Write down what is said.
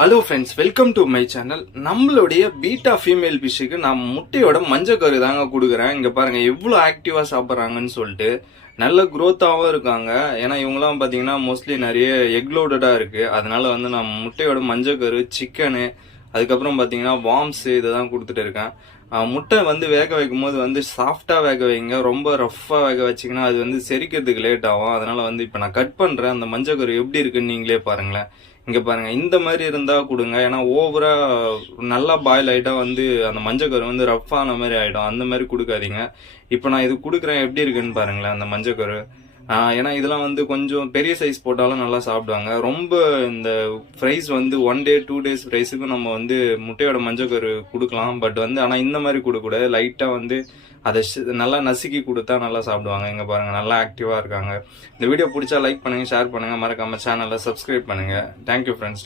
Hello friends, welcome to my channel. நம்மளுடைய beta female ஃபிஷ்ஷுக்கு நான் முட்டையோட மஞ்சக்கரு தாங்க கொடுக்குறேன். இங்க பாருங்க எவ்வளோ ஆக்டிவா சாப்பிட்றாங்கன்னு சொல்லிட்டு. நல்ல குரோத்தாகவும் இருக்காங்க. ஏன்னா இவங்களாம் பார்த்தீங்கன்னா மோஸ்ட்லி நிறைய எக்லோடடா இருக்கு. அதனால வந்து நான் முட்டையோட மஞ்சக்கரு, சிக்கனு, அதுக்கப்புறம் பார்த்தீங்கன்னா வார்ம்ஸ் இதை தான் கொடுத்துட்டு இருக்கேன். முட்டை வந்து வேக வைக்கும் போது வந்து சாஃப்டா வேக வைங்க. ரொம்ப ரஃபா வேக வச்சிங்கன்னா அது வந்து செரிக்கிறதுக்கு லேட் ஆகும். அதனால வந்து இப்போ நான் கட் பண்றேன். அந்த மஞ்சக்கரு எப்படி இருக்குன்னு நீங்களே பாருங்களேன். இங்க பாருங்க, இந்த மாதிரி இருந்தா கொடுங்க. ஏன்னா ஓவரா நல்லா பாயில் ஆயிட்டா வந்து அந்த மஞ்சக்கரு வந்து ரஃப்பான மாதிரி ஆயிடும். அந்த மாதிரி கொடுக்காதீங்க. இப்போ நான் இது கொடுக்குறேன், எப்படி இருக்குன்னு பாருங்களேன் அந்த மஞ்சக்கரு. ஏன்னா இதெல்லாம் வந்து கொஞ்சம் பெரிய சைஸ் போட்டாலும் நல்லா சாப்பிடுவாங்க. ரொம்ப இந்த ஃப்ரைஸ் வந்து 1 டே 2 டேஸ் ஃப்ரைஸுக்கு நம்ம வந்து முட்டையோட மஞ்சக்கரு கொடுக்கலாம். பட் வந்து ஆனால் இந்த மாதிரி கொடுக்கக்கூடாது. லைட்டாக வந்து அதை நல்லா நசுக்கி கொடுத்தா நல்லா சாப்பிடுவாங்க. இங்கே பாருங்க நல்லா ஆக்டிவாக இருக்காங்க. இந்த வீடியோ பிடிச்சா லைக் பண்ணுங்க, ஷேர் பண்ணுங்க, மறக்காம சேனலை சப்ஸ்கிரைப் பண்ணுங்க. Thank you friends.